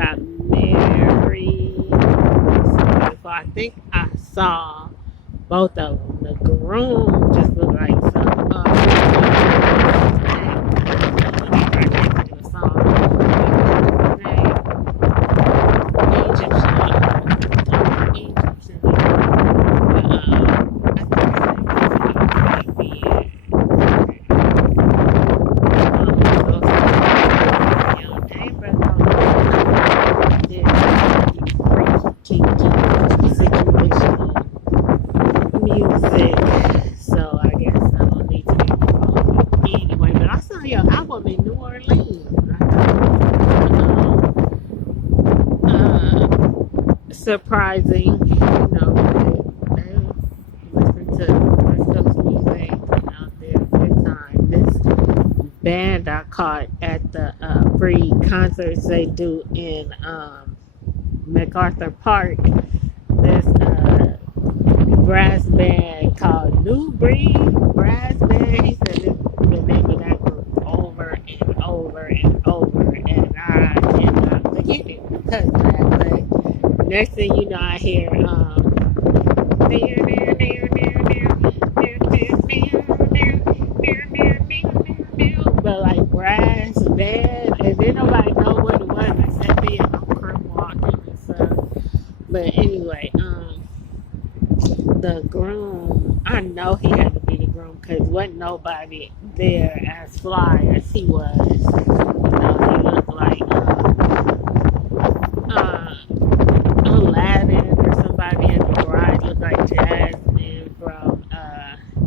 got married. So I think I saw both of them. The groom just looked like some whenever I can't think of the song. What's his name? Egyptian. I think his name was music, so I guess I don't need to be involved anyway. But I saw your album in New Orleans. Surprising, they listen to West Coast music out there good time. This band I caught at the free concerts they do in MacArthur Park. This brass band called New Breed Brass Band. He said it's the name of that group over and over and over, and I cannot forget it because of that. But next thing you know, I hear but like brass band, and then nobody know what it was except me and I'm crib walking and stuff. But anyway, the groom, I know he had to be the groom because wasn't nobody there as fly as he was. He looked like Aladdin or somebody in the garage. Looked like Jasmine from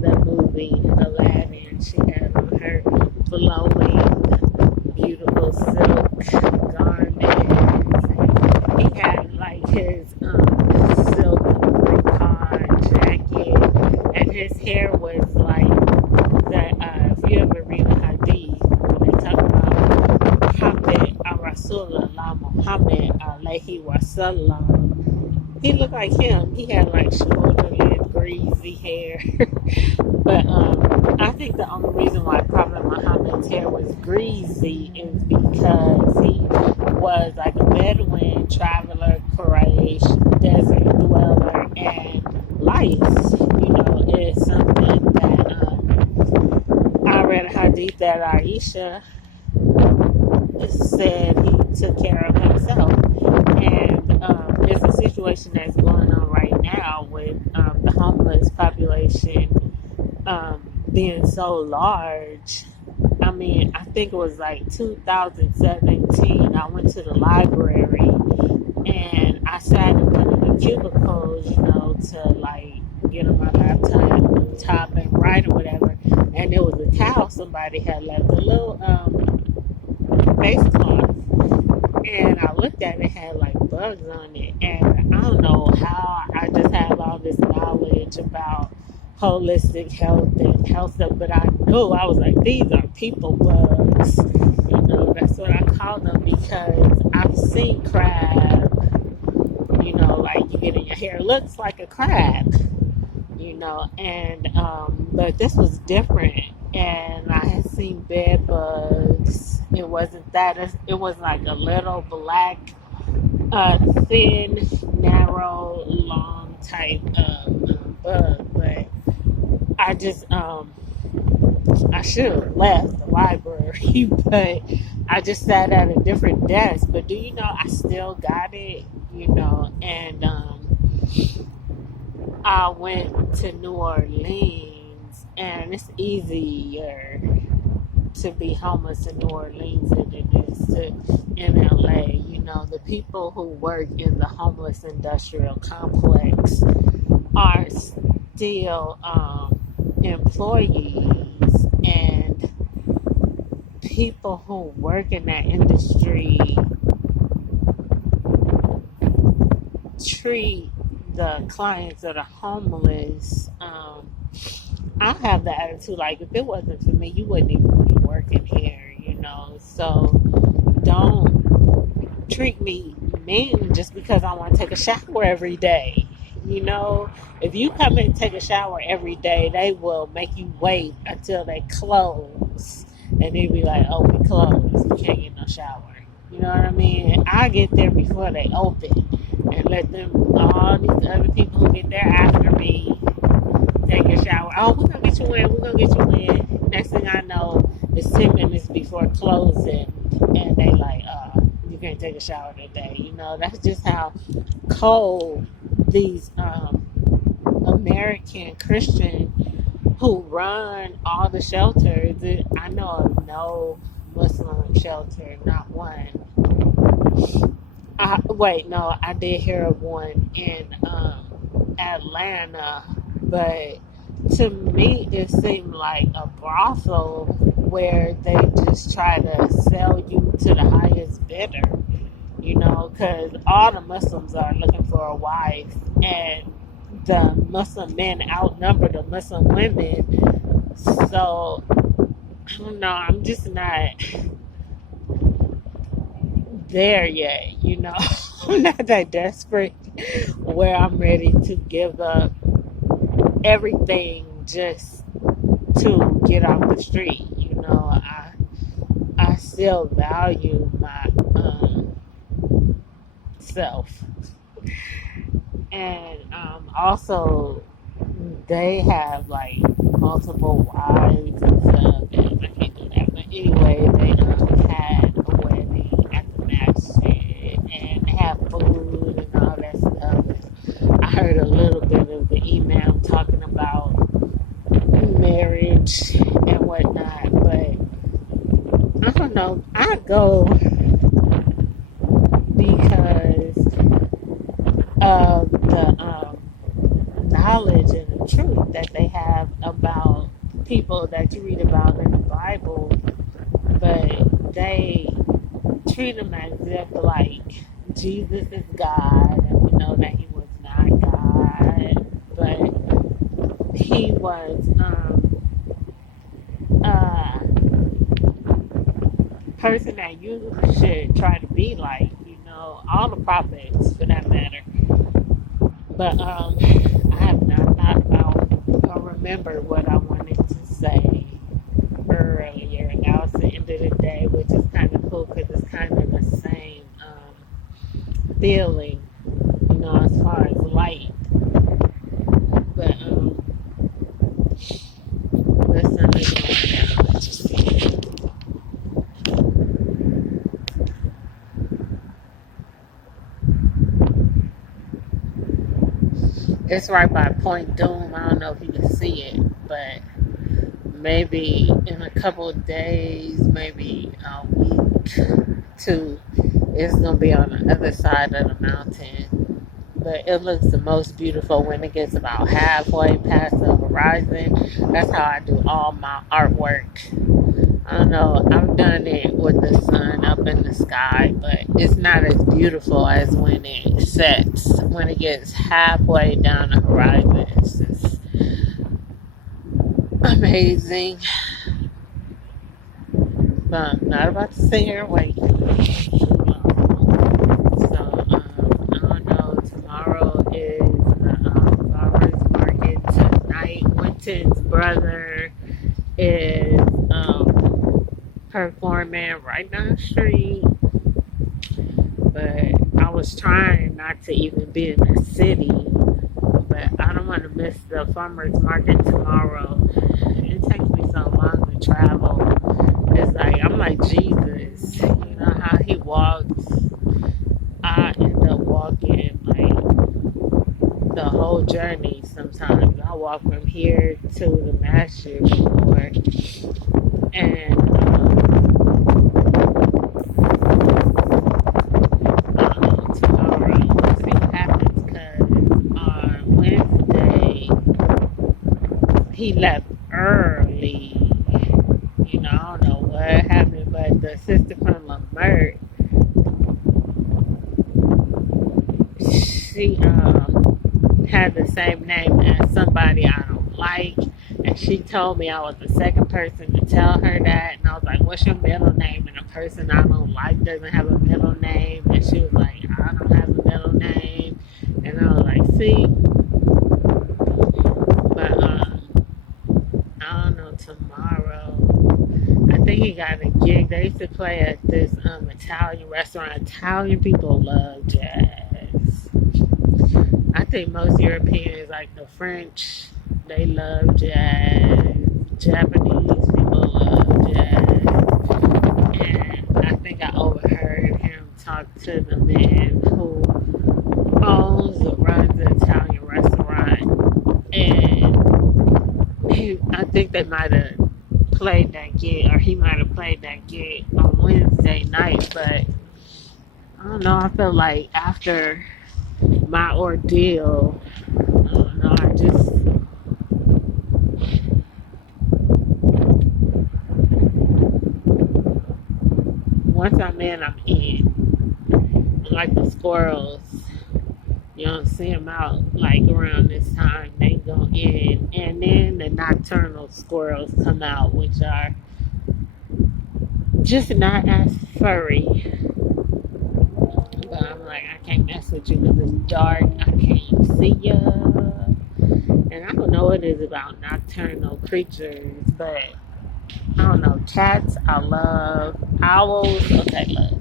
the movie Aladdin. She had on her flowing, beautiful silk garments. And he had like his silk jacket, and his hair was like that. If you ever read the hadith, when they talk about Muhammad Rasulullah Muhammad alayhi wasallam, he looked like him. He had like shoulder length, greasy hair. But I think the only reason why Prophet Muhammad's hair was greasy is because he was like a Bedouin traveler, Quraysh, desert dweller, and lice, is something that I read a hadith that Aisha said he took care of himself. And there's a situation that's going on right now with the homeless population being so large. I mean, I think it was like 2017. I went to the library and I sat in one of the cubicles, to like get on my laptop and write or whatever. And there was a towel somebody had left, a little face cloth. And I looked at it, it had like bugs on it. And I don't know how I just have all this knowledge about holistic health and health stuff, but I knew, I was like, these are people bugs. That's what I call them because I've seen crab, like you get in your hair, it looks like a crab, and but this was different. And I had seen bed bugs. It wasn't that. It was like a little black, thin, narrow, long type of bug. But I just, I should have left the library, but I just sat at a different desk. But do you know, I still got it, and I went to New Orleans, and it's easier to be homeless in New Orleans than it is in LA. The people who work in the homeless industrial complex are still employees, and people who work in that industry treat the clients that are homeless. I have the attitude like, if it wasn't for me, you wouldn't even be working here, So don't treat me mean just because I want to take a shower every day. If you come and take a shower every day, they will make you wait until they close. And they'll be like, oh, we closed. We can't get no shower. You know what I mean? I get there before they open and let them, all these other people who get there after me, take a shower. Oh, we're gonna get you in. We're gonna get you in. Next thing I know, it's 10 minutes before closing, and they like, you can't take a shower today. You know, that's just how cold these American Christian who run all the shelters. I know of no Muslim shelter, not one. Wait, no, I did hear of one in Atlanta, but to me it seemed like a brothel where they just try to sell you to the highest bidder, you know, because all the Muslims are looking for a wife, and the Muslim men outnumber the Muslim women. So, I don't know, I'm just not there yet, you know. I'm not that desperate where I'm ready to give up everything just to get off the street. You know, I still value my self, and also they have like multiple wives and stuff, and I can't do that. But anyway, they had a wedding at the masjid, and they have food and all that stuff. I heard a little bit of the imam talking about marriage and whatnot, but I don't know. I go because of the knowledge and the truth that they have about people that you read about in the Bible, but they treat them as if like Jesus is God, and we know that he was not God, but he was a person that you should try to be like, you know, all the prophets for that matter. But I have not thought about or remember what I wanted to say earlier. And now it's the end of the day, which is kind of cool because it's kind of the same feeling, you know, as far as light. But that's another one. It's right by Point Doom. I don't know if you can see it, but maybe in a couple of days, maybe a week, two, it's gonna be on the other side of the mountain. But it looks the most beautiful when it gets about halfway past the horizon. That's how I do all my artwork. I don't know, I've done it with the sun up in the sky, but it's not as beautiful as when it sets. When it gets halfway down the horizon, it's just amazing. But I'm not about to sit here and wait. So, I don't know. Tomorrow is the farmer's market tonight. Winton's brother is performing right down the street. But I was trying not to even be in the city. But I don't want to miss the farmer's market tomorrow. It takes me so long to travel. It's like, I'm like Jesus. You know how he walks? I end up walking like the whole journey sometimes. I walk from here to the masjid before. And tomorrow, we'll see what happens because on Wednesday, he left early. You know, I don't know what happened, but the sister from Lamert, she had the same name as somebody I don't like, and she told me I was the second person to tell her that, and I was like, "What's your middle name?" And the person I don't like doesn't have a middle name, and she was like, "I don't have a middle name," and I was like, "See," but I don't know tomorrow. I think he got a gig. They used to play at this Italian restaurant. Italian people love jazz. I think most Europeans, like the French, they love jazz. Japanese people love jazz. And I think I overheard him talk to the man who owns or runs the Italian restaurant. And I think they might have played that gig, or he might have played that gig on Wednesday night. But I don't know. I feel like after my ordeal, I don't know. I just once I'm in, I'm in. Like the squirrels, you don't see them out like around this time. They go in, and then the nocturnal squirrels come out, which are just not as furry. But I'm like, I can't mess with you because it's dark. I can't see ya. And I don't know what it is about nocturnal creatures, but I don't know. Cats, I love. Owls, okay, look.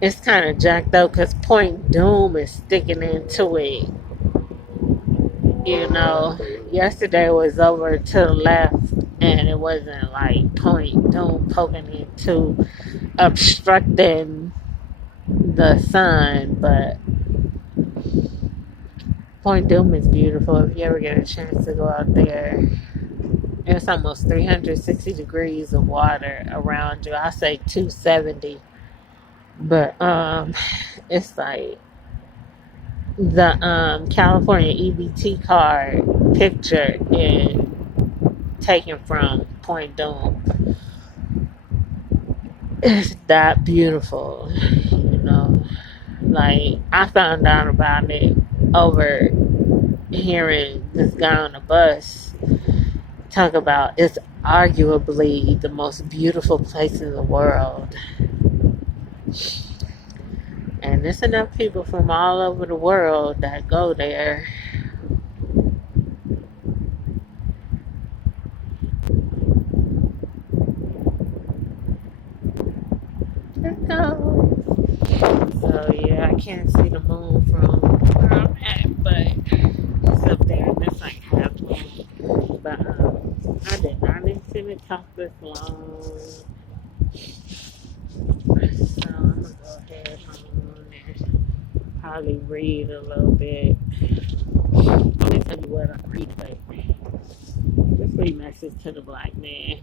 It's kind of jacked up because Point Doom is sticking into it. You know, yesterday was over to the left, and it wasn't like Point Doom poking into obstructing the sun, but Point Doom is beautiful. If you ever get a chance to go out there, it's almost 360 degrees of water around you. I say 270, but it's like the California EBT card picture is taken from Point Doom. It's that beautiful, you know. Like I found out about it over hearing this guy on the bus talk about it's arguably the most beautiful place in the world. And there's enough people from all over the world that go there. So yeah, I can't see the moon from where I'm at, but it's up there and it's like halfway. But I did not intend to talk this long. So I'm gonna go ahead on and probably read a little bit. Let me tell you what I read, but just read Message to the Black Man.